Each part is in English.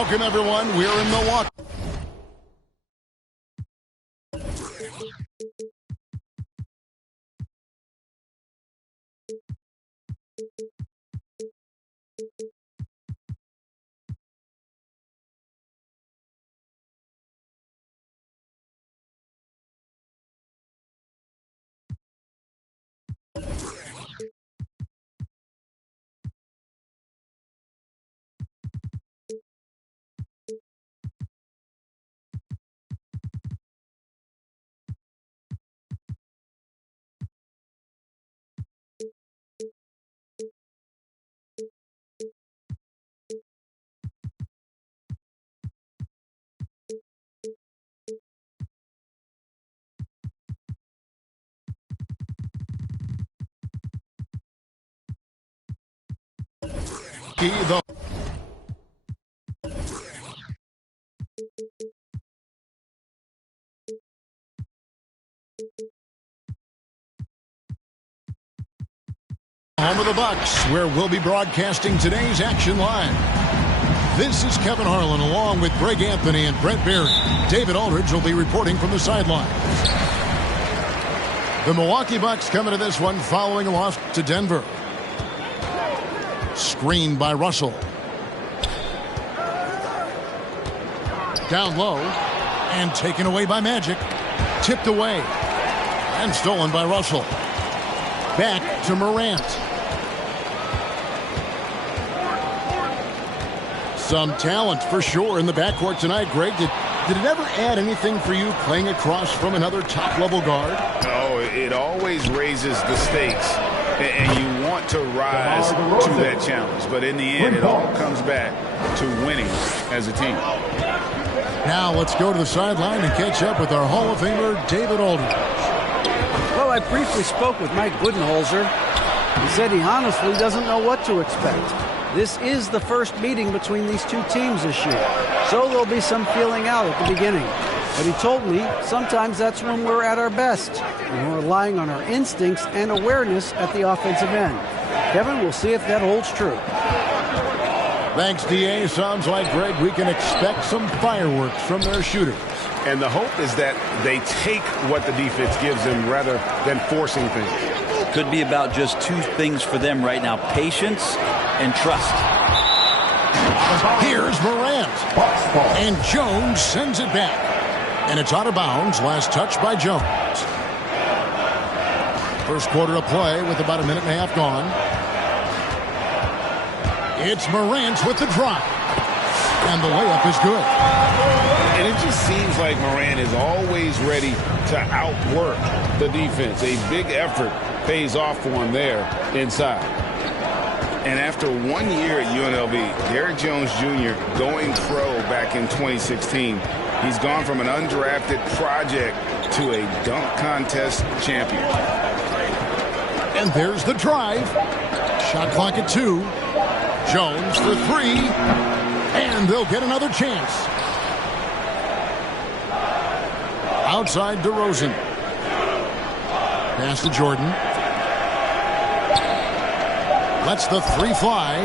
Welcome, everyone. We're in Milwaukee. The home of the Bucks, where we'll be broadcasting today's action live. This is Kevin Harlan along with Greg Anthony and Brent Barry. David Aldridge will be reporting from the sidelines. The Milwaukee Bucks coming to this one following a loss to Denver. Screened by Russell. Down low and taken away by Magic. Tipped away and stolen by Russell. Back to Morant. Some talent for sure in the backcourt tonight, Greg. Did it ever add anything for you playing across from another top-level guard? Oh, it always raises the stakes, and you want to rise to that challenge. But in the end, it all comes back to winning as a team. Now let's go to the sideline and catch up with our Hall of Famer, David Aldridge. Well, I briefly spoke with Mike Budenholzer. He said he honestly doesn't know what to expect. This is the first meeting between these two teams this year, so there'll be some feeling out at the beginning. But he told me sometimes that's when we're at our best, and we're relying on our instincts and awareness at the offensive end. Kevin, we'll see if that holds true. Thanks, D.A. Sounds like, Greg, we can expect some fireworks from their shooters. And the hope is that they take what the defense gives them rather than forcing things. Could be about just two things for them right now, patience and trust. Here's Morant. And Jones sends it back. And it's out of bounds. Last touch by Jones. First quarter of play with about a minute and a half gone. It's Morant with the drive. And the layup is good. And it just seems like Morant is always ready to outwork the defense. A big effort pays off for him there inside. And after 1 year at UNLV, Derrick Jones Jr. going pro back in 2016, he's gone from an undrafted project to a dunk contest champion. And there's the drive. Shot clock at 2. Jones for 3. And they'll get another chance. Outside DeRozan. Pass to Jordan. Lets the 3 fly.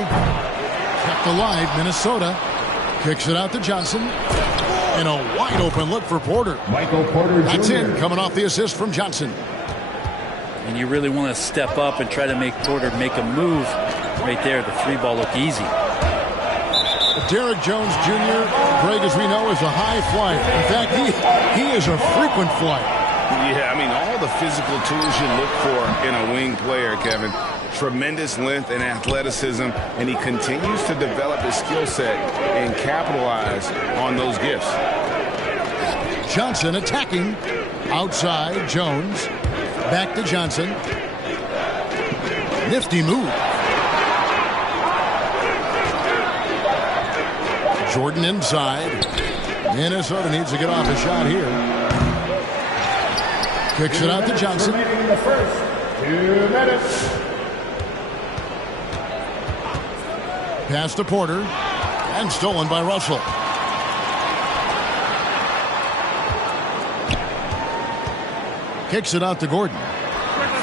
Kept alive, Minnesota. Kicks it out to Johnson. And a wide open look for Porter. Michael Porter Jr. That's in, coming off the assist from Johnson. And you really want to step up and try to make Porter make a move right there. The 3-ball look easy. Derrick Jones Jr., Greg, as we know, is a high flyer. In fact, he is a frequent flyer. Yeah, I mean, all the physical tools you look for in a wing player, Kevin. Tremendous length and athleticism, and he continues to develop his skill set and capitalize on those gifts. Johnson attacking. Outside, Jones. Back to Johnson. Nifty move. Jordan inside. Minnesota needs to get off a shot here. Kicks it out to Johnson. In the first 2 minutes. Pass to Porter. And stolen by Russell. Kicks it out to Gordon.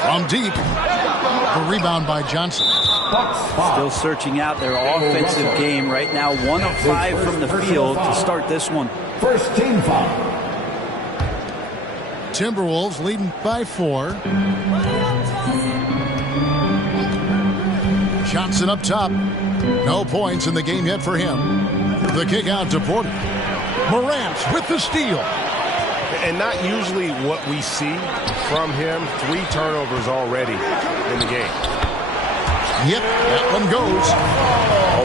From deep. The rebound by Johnson. Bucks Still searching out their offensive game right now. 1 of 5 from the field to start this one. First team foul. Timberwolves leading by 4. Johnson up top. No points in the game yet for him. The kick out to Porter. Morant with the steal. And not usually what we see from him. 3 turnovers already in the game. Yep, that one goes.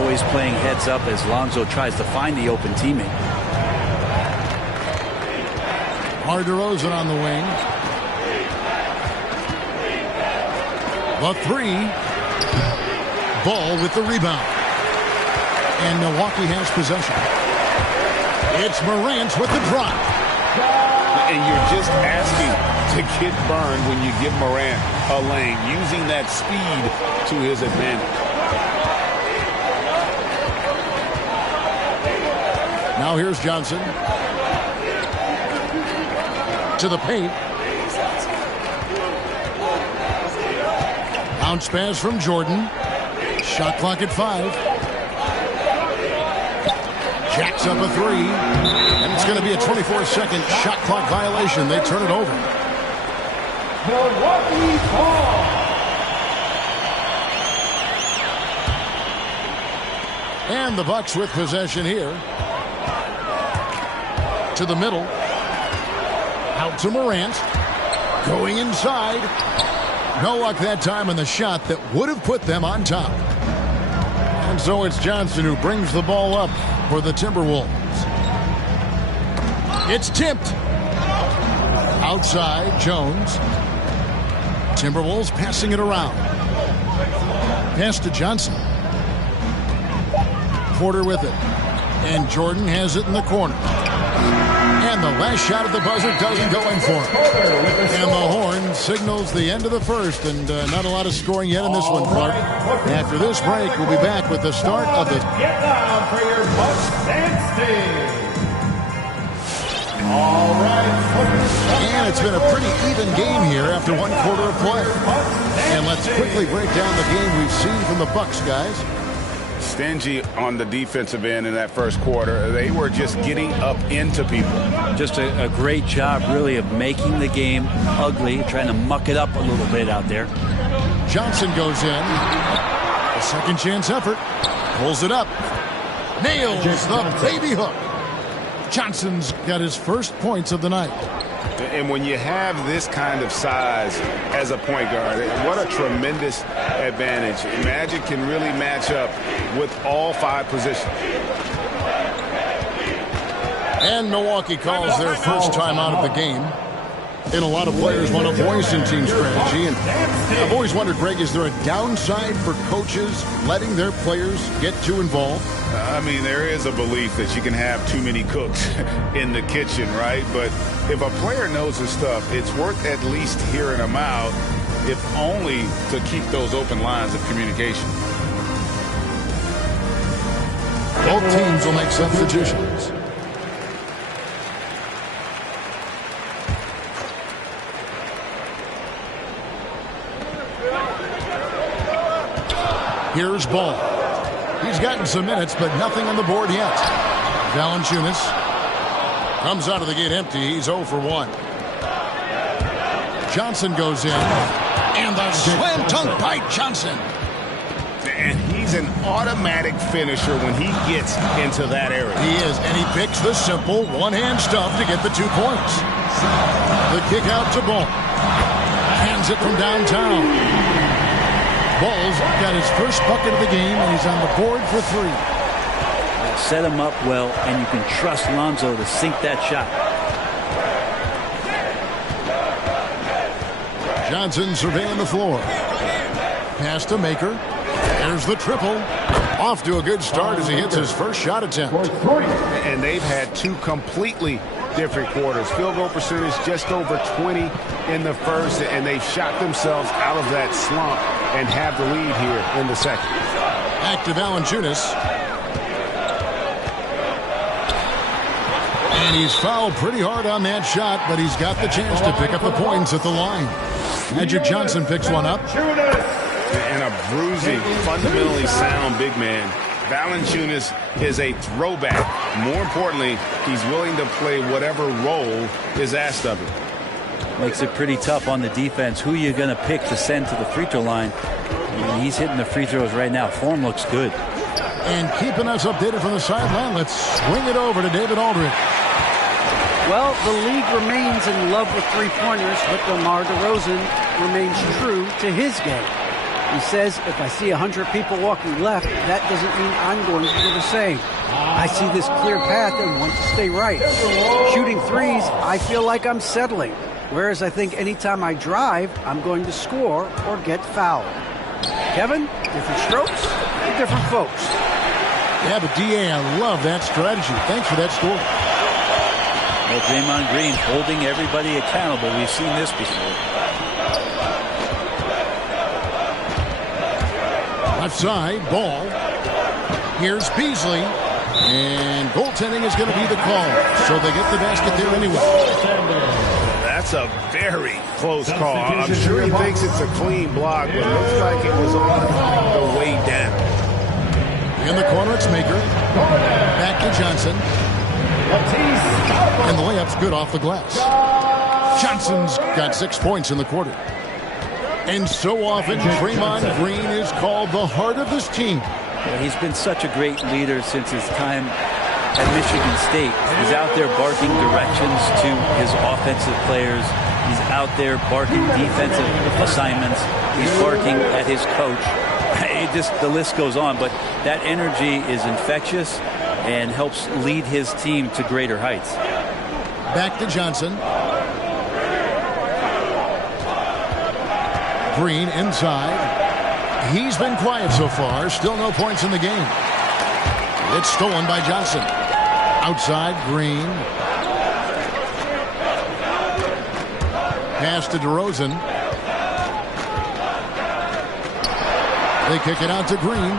Always playing heads up as Lonzo tries to find the open teammate. DeMar DeRozan on the wing. The 3. Ball with the rebound. And Milwaukee has possession. It's Morant with the drop. And you're just asking to get burned when you give Morant a lane, using that speed to his advantage. Now here's Johnson. To the paint. Bounce pass from Jordan. Shot clock at 5. Jacks up a 3. And it's going to be a 24-second shot clock violation. They turn it over. Milwaukee ball. And the Bucks with possession here. To the middle. Out to Morant. Going inside. No luck that time on the shot that would have put them on top. And so it's Johnson who brings the ball up for the Timberwolves. It's tipped. Outside, Jones. Timberwolves passing it around. Pass to Johnson. Porter with it. And Jordan has it in the corner. And the last shot at the buzzer doesn't go in for him. And the horn signals the end of the first, and not a lot of scoring yet in this one, Clark. After this break, we'll be back with the start of the... Get down for your Bucks and Sting. All right. And it's been a pretty even game here after 1 quarter of play. And let's quickly break down the game we've seen from the Bucks, guys. Stingy on the defensive end in that first quarter. They were just getting up into people. Just a great job, really, of making the game ugly, trying to muck it up a little bit out there. Johnson goes in. A second chance effort. Pulls it up. Nails the baby hook. Johnson's got his first points of the night. And when you have this kind of size as a point guard, what a tremendous advantage. Magic can really match up with all 5 positions. And Milwaukee calls their first time out of the game. And a lot of players want a voice in team strategy. And I've always wondered, Greg, is there a downside for coaches letting their players get too involved? I mean, there is a belief that you can have too many cooks in the kitchen, right? But if a player knows his stuff, it's worth at least hearing them out, if only to keep those open lines of communication. Both teams will make substitutions. Here's Ball. He's gotten some minutes, but nothing on the board yet. Valanciunas comes out of the gate empty. He's 0 for 1. Johnson goes in. And the slam dunk by Johnson. And he's an automatic finisher when he gets into that area. He is, and he picks the simple one-hand stuff to get the 2 points. The kick out to Ball. Hands it from downtown. Ball's got his first bucket of the game, and he's on the board for 3. Set him up well, and you can trust Lonzo to sink that shot. Johnson surveying the floor. Pass to Maker. There's the triple. Off to a good start as he hits his first shot attempt. And they've had 2 completely different quarters. Field goal percentage just over 20 in the first, and they've shot themselves out of that slump and have the lead here in the second. Back to Valanciunas. And he's fouled pretty hard on that shot, but he's got the chance to pick up the points at the line. Magic Johnson picks one up. And a bruising, fundamentally sound big man. Valanciunas is a throwback. More importantly, he's willing to play whatever role is asked of him. Makes it pretty tough on the defense. Who are you going to pick to send to the free throw line? And he's hitting the free throws right now. Form looks good. And keeping us updated from the sideline, let's swing it over to David Aldridge. Well, the league remains in love with three-pointers, but DeMar DeRozan remains true to his game. He says, if I see 100 people walking left, that doesn't mean I'm going to do the same. I see this clear path and want to stay right. Shooting threes, I feel like I'm settling. Whereas I think anytime I drive, I'm going to score or get fouled. Kevin, different strokes for different folks. Yeah, but DA, I love that strategy. Thanks for that score. Well, Draymond Green holding everybody accountable. We've seen this before. Left side, Ball. Here's Beasley. And goaltending is going to be the call. So they get the basket there anyway. That's a very close call. I'm sure he thinks it's a clean block, but it looks like it was on the way down. In the corner, it's Maker. Back to Johnson. And the layup's good off the glass. Johnson's got 6 points in the quarter. And so often, Draymond Green is called the heart of this team. Yeah, he's been such a great leader since his time at Michigan State. He's out there barking directions to his offensive players. He's out there barking defensive assignments. He's barking at his coach. The list goes on, but that energy is infectious and helps lead his team to greater heights. Back to Johnson. Green inside. He's been quiet so far. Still no points in the game. It's stolen by Johnson. Outside, Green. Pass to DeRozan. They kick it out to Green.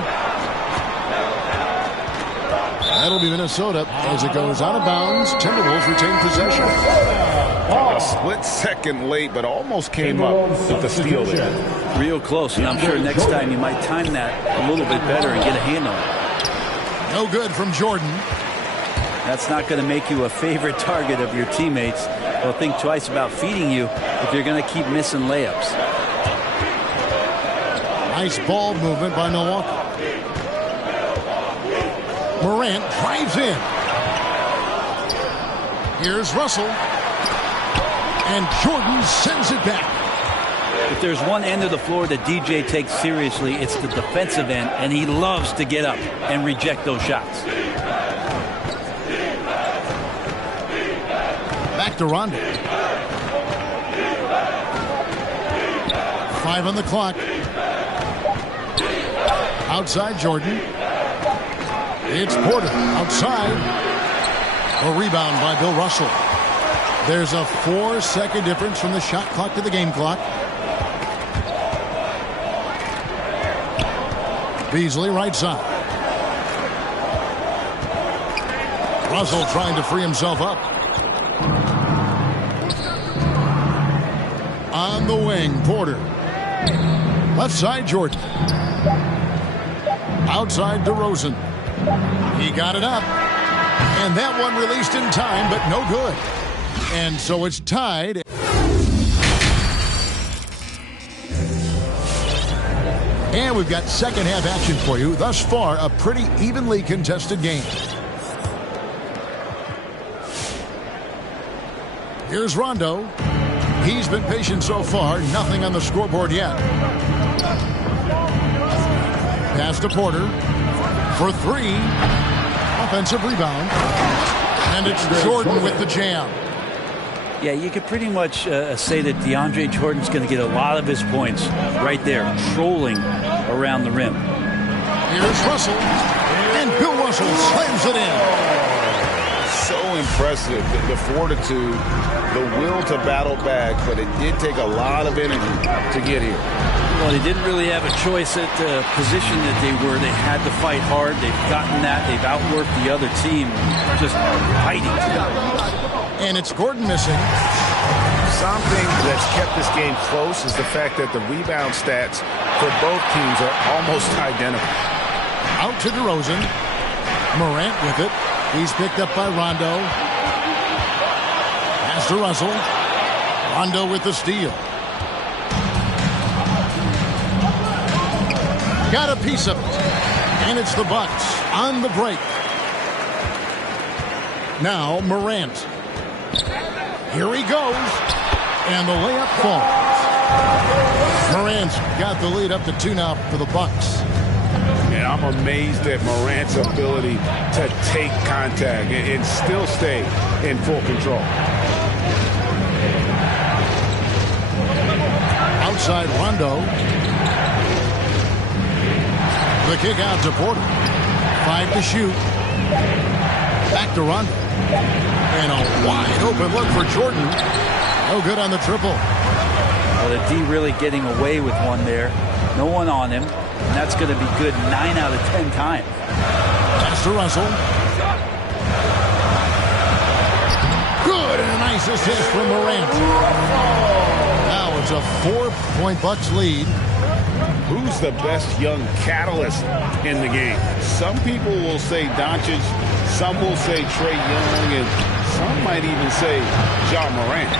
That'll be Minnesota as it goes out of bounds. Timberwolves retain possession. A split second late, but almost came up with the steal there. Real close, and I'm sure next time you might time that a little bit better and get a hand on it. No good from Jordan. That's not going to make you a favorite target of your teammates. They'll think twice about feeding you if you're going to keep missing layups. Nice ball movement by Milwaukee. Morant drives in. Here's Russell. And Jordan sends it back. If there's one end of the floor that DJ takes seriously, it's the defensive end, and he loves to get up and reject those shots. Back to Rondo. 5 on the clock. Outside Jordan. It's Porter outside. A rebound by Bill Russell. There's a 4-second difference from the shot clock to the game clock. Beasley right side. Russell trying to free himself up. On the wing, Porter. Left side, Jordan. Outside, DeRozan. He got it up. And that one released in time, but no good. And so it's tied. And we've got second half action for you. Thus far, a pretty evenly contested game. Here's Rondo. He's been patient so far. Nothing on the scoreboard yet. Pass to Porter for 3. Offensive rebound. And it's Jordan with the jam. Yeah, you could pretty much say that DeAndre Jordan's going to get a lot of his points right there, trolling around the rim. Here's Russell. And Bill Russell slams it in. So impressive, the fortitude, the will to battle back, but it did take a lot of energy to get here. Well, they didn't really have a choice at the position that they were. They had to fight hard. They've gotten that. They've outworked the other team, just fighting to them. And it's Gordon missing. Some something that's kept this game close is the fact that the rebound stats for both teams are almost identical. Out to DeRozan. Morant with it. He's picked up by Rondo. Pass to Russell. Rondo with the steal. Got a piece of it. And it's the Bucks on the break. Now Morant. Here he goes. And the layup falls. Morant's got the lead up to 2 now for the Bucks. And I'm amazed at Morant's ability to take contact and still stay in full control. Outside Rondo. The kick out to Porter. 5 to shoot. Back to Rondo. And a wide open look for Jordan. No good on the triple. Well, the D really getting away with one there. No one on him. And that's going to be good 9 out of 10 times. Pass to Russell. Good, and a nice assist from Morant. Now it's a 4-point Bucks lead. Who's the best young catalyst in the game? Some people will say Doncic, some will say Trae Young, and some might even say Ja Morant.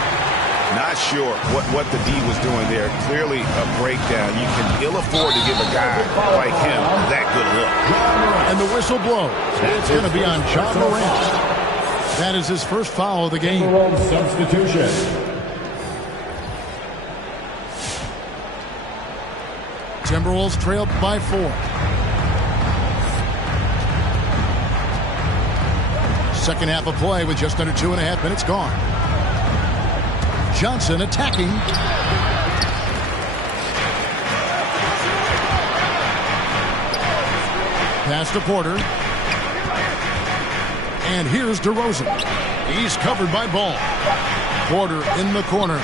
Not sure what the D was doing there. Clearly a breakdown. You can ill afford to give a guy like him that good look. And the whistle blows. It's going to be on Ja Morant. That is his first foul of the game. Substitution. Timberwolves trailed by 4. Second half of play with just under 2.5 minutes gone. Johnson attacking. Pass to Porter. And here's DeRozan. He's covered by Ball. Porter in the corner.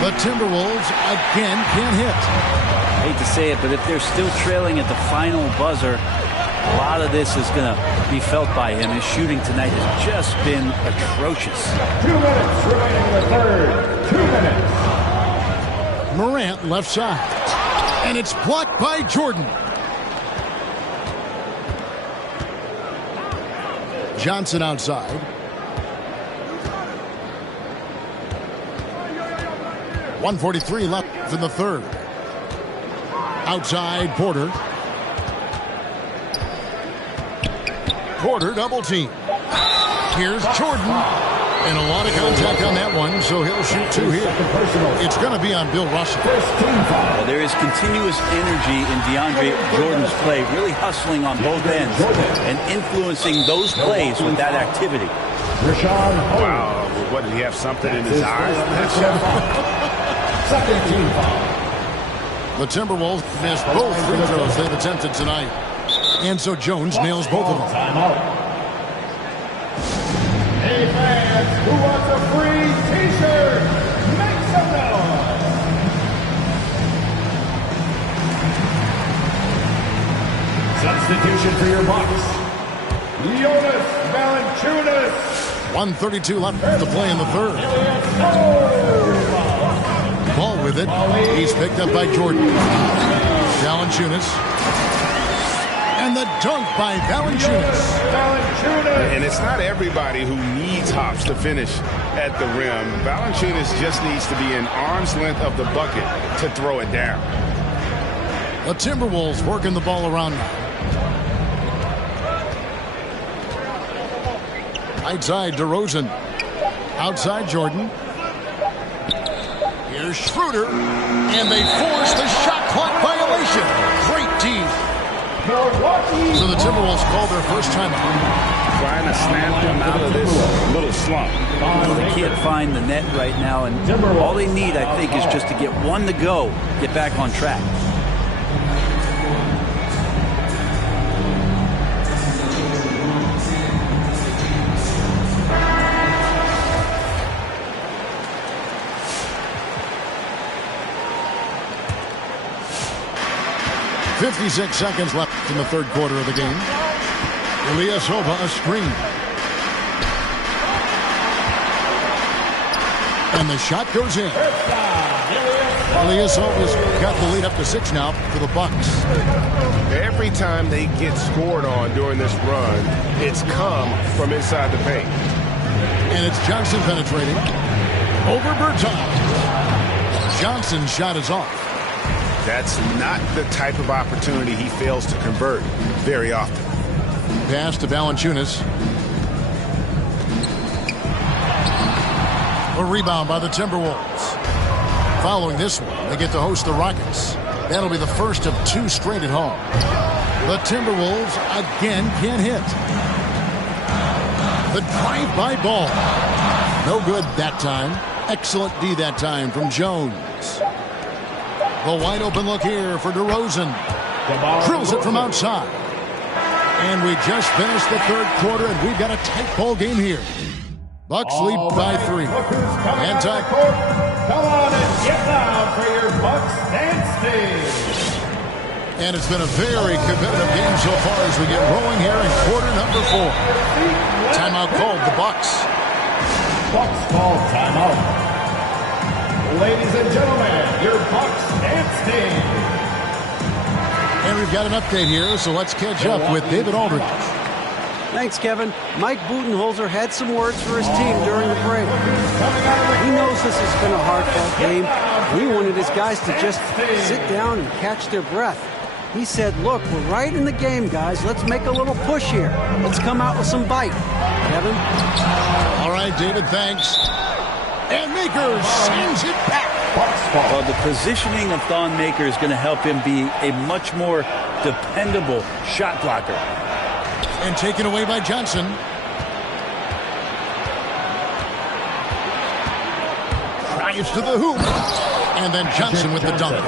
The Timberwolves again can't hit. I hate to say it, but if they're still trailing at the final buzzer, a lot of this is going to be felt by him. His shooting tonight has just been atrocious. 2 minutes remaining in the third. 2 minutes. Morant left side. And it's blocked by Jordan. Johnson outside. .143 left in the third. Outside Porter. Porter double team. Here's Jordan. And a lot of contact on that one, so he'll shoot 2 here. It's going to be on Bill Russell. Well, there is continuous energy in DeAndre Jordan's play, really hustling on both ends and influencing those plays with that activity. Wow, what, did he have something in his eyes? Second team foul. The Timberwolves missed both free throws they've attempted tonight. And so Jones nails both of them. Hey fans, who wants a free t-shirt? Make some noise. Substitution for your Bucks. Jonas Valanciunas. 1:32 left to play in the third. Ball with it. He's picked up by Jordan. Valanciunas. And the dunk by Valanciunas. And it's not everybody who needs hops to finish at the rim. Valanciunas just needs to be an arm's length of the bucket to throw it down. The Timberwolves working the ball around now. Right side, DeRozan. Outside, Jordan. Here's Schroeder. And they force the shot clock violation. Great team. So the Timberwolves call their first time out. Trying to snap them out of this little slump. They can't find the net right now, and all they need, I think, is just to get one to go, get back on track. .56 seconds left in the third quarter of the game. Ilyasova a screen. And the shot goes in. Ilyasova's got the lead up to 6 now for the Bucks. Every time they get scored on during this run, it's come from inside the paint. And it's Johnson penetrating. Over Bertans. Johnson's shot is off. That's not the type of opportunity he fails to convert very often. Pass to Valanciunas. A rebound by the Timberwolves. Following this one, they get to host the Rockets. That'll be the first of 2 straight at home. The Timberwolves again can't hit. The drive-by ball. No good that time. Excellent D that time from Jones. The wide open look here for DeRozan. Drills it from outside. And we just finished the 3rd quarter, and we've got a tight ball game here. Bucks lead by 3. And time. Come on and get down for your Bucks dance stage. And it's been a very competitive game so far as we get rolling here in quarter number 4. Timeout called the Bucks. Bucks call timeout. Ladies and gentlemen, your Bucks dance team. And we've got an update here, so let's catch up with David Aldridge. Thanks, Kevin. Mike Budenholzer had some words for his team during the break. He knows this has been a hard-fought game. He wanted his guys to just sit down and catch their breath. He said, look, we're right in the game, guys. Let's make a little push here. Let's come out with some bite. Kevin? All right, David, thanks. And Maker sends it back. Well, the positioning of Thon Maker is going to help him be a much more dependable shot blocker. And taken away by Johnson. Drives to the hoop. And then Johnson with the dunk.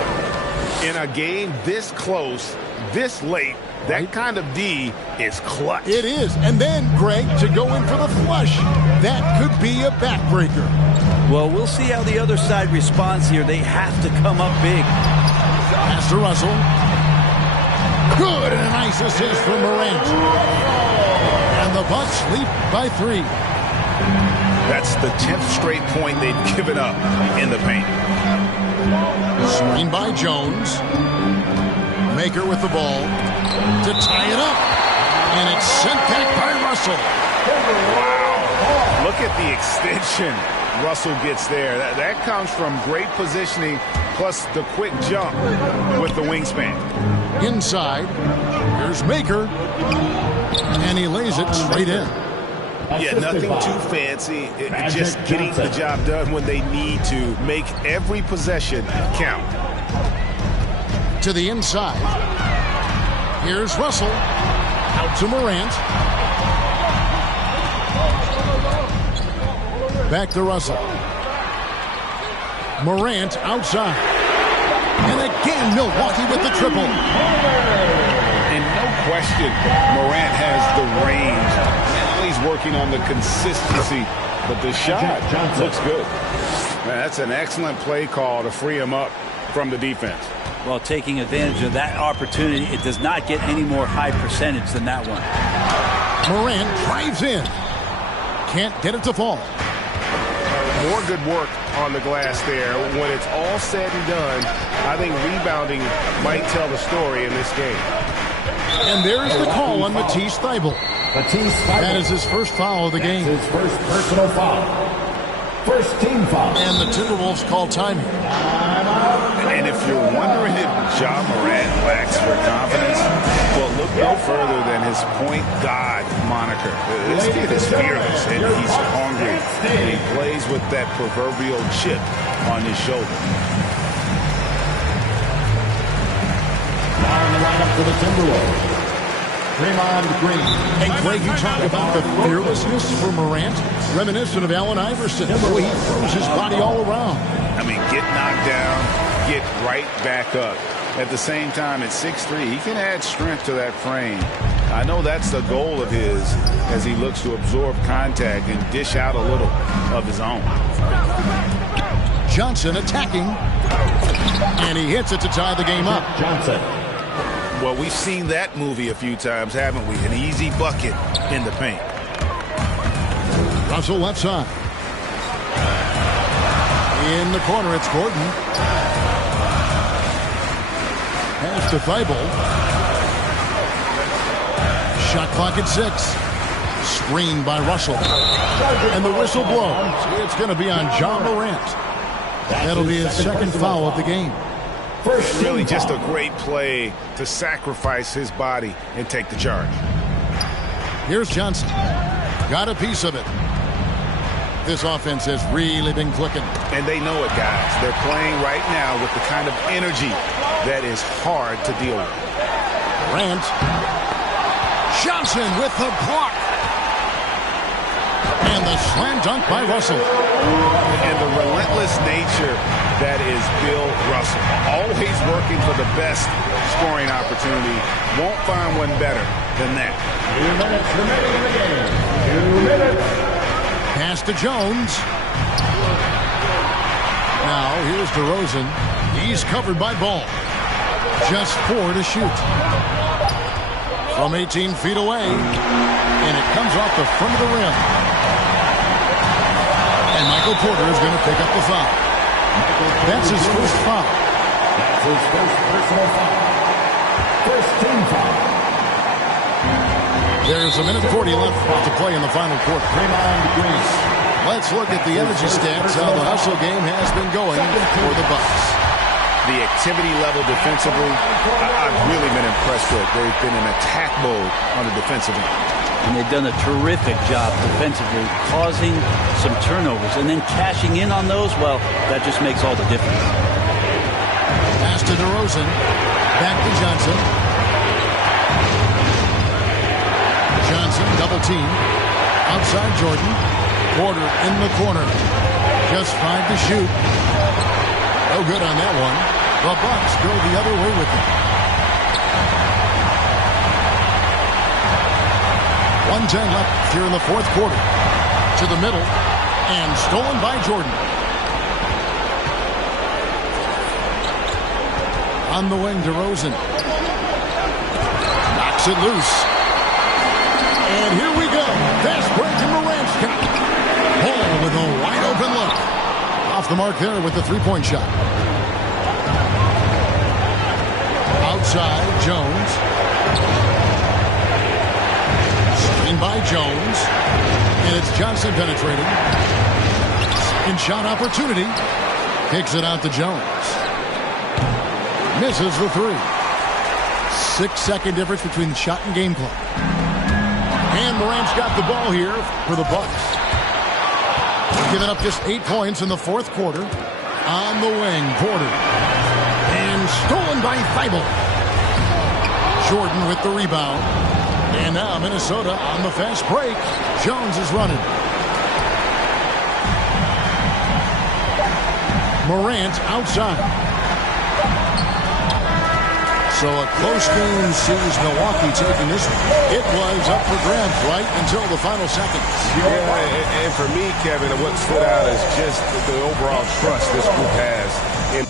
In a game this close, this late, that kind of D is clutch. It is. And then, Greg, to go in for the flush. That could be a backbreaker. Well, we'll see how the other side responds here. They have to come up big. Pass to Russell. Good, and a nice assist from Morant. And the Bucks lead by 3. That's the 10th straight point they've given up in the paint. Screen by Jones. Maker with the ball to tie it up. And it's sent back by Russell. Wow. Look at the extension Russell gets there. That comes from great positioning plus the quick jump with the wingspan. Inside, here's Maker, and he lays it straight in. Yeah, nothing too fancy. Just getting the job done when they need to. Make every possession count. To the inside. Here's Russell. Out to Morant. Back to Russell. Morant outside. And again, Milwaukee with the triple. And no question, Morant has the range. Now he's working on the consistency, but the shot looks good. Man, that's an excellent play call to free him up from the defense. Well, taking advantage of that opportunity, it does not get any more high percentage than that one. Morant drives in. Can't get it to fall. More good work on the glass there. When it's all said and done, I think rebounding might tell the story in this game. And there's the call on Matisse Thybulle. That is his first foul of the game. His first personal foul. First team foul. And the Timberwolves call time here. And if you're wondering if Ja Morant lacks for confidence, well, look no further than his point god moniker. This kid is fearless and he's hungry. And he plays with that proverbial chip on his shoulder. Now in the lineup for the Timberwolves, Draymond Green. And Greg, you talk about the fearlessness for Morant, reminiscent of Allen Iverson, the way he throws his body all around. I mean, get knocked down, get right back up. At the same time, at 6'3", he can add strength to that frame. I know that's the goal of his as he looks to absorb contact and dish out a little of his own. Johnson attacking, and he hits it to tie the game up. Johnson. Well, we've seen that movie a few times, haven't we? An easy bucket in the paint. Russell left side. In the corner, it's Gordon. Pass to Thibault. Shot clock at 6. Screened by Russell. And the whistle blows. It's going to be on John Morant. That'll be his second foul of the game. Really just a great play to sacrifice his body and take the charge. Here's Johnson. Got a piece of it. This offense has really been clicking. And they know it, guys. They're playing right now with the kind of energy that is hard to deal with. Morant. Johnson with the block. And the slam dunk by Russell. And the relentless nature that is Bill Russell. Always working for the best scoring opportunity. Won't find one better than that. 2 minutes remaining in the game. 2 minutes. Pass to Jones. Now here's DeRozan. He's covered by Ball. Just 4 to shoot. From 18 feet away. And it comes off the front of the rim. And Michael Porter is going to pick up the foul. That's his first foul. That's his first personal foul. First team foul. There's a minute 40 left to play in the final quarter. Draymond Green. Let's look at the energy stats, how the hustle game has been going for the Bucks. The activity level defensively, I've really been impressed with. They've been in attack mode on the defensive end. And they've done a terrific job defensively, causing some turnovers. And then cashing in on those, well, that just makes all the difference. Pass to DeRozan. Back to Johnson. Johnson, double team. Outside Jordan. Porter in the corner. Just 5 to shoot. No good on that one. The Bucks go the other way with it. 1:10 left here in the fourth quarter. To the middle. And stolen by Jordan. On the wing, DeRozan. Knocks it loose. And here we go. Fast break in Morant's count. Hall with a wide open look. Off the mark there with the three-point shot. Outside, Jones. Screen by Jones. And it's Johnson penetrating. In shot opportunity. Kicks it out to Jones. Misses the 3. 6-second difference between the shot and game clock. And Morant's got the ball here for the Bucks. Giving up just 8 points in the fourth quarter. On the wing, Porter. And stolen by Thibault. Jordan with the rebound. And now Minnesota on the fast break. Jones is running. Morant outside. So a close game sees Milwaukee taking this one. It was up for grabs right until the final seconds. Yeah, and for me, Kevin, what stood out is just the overall trust this group has in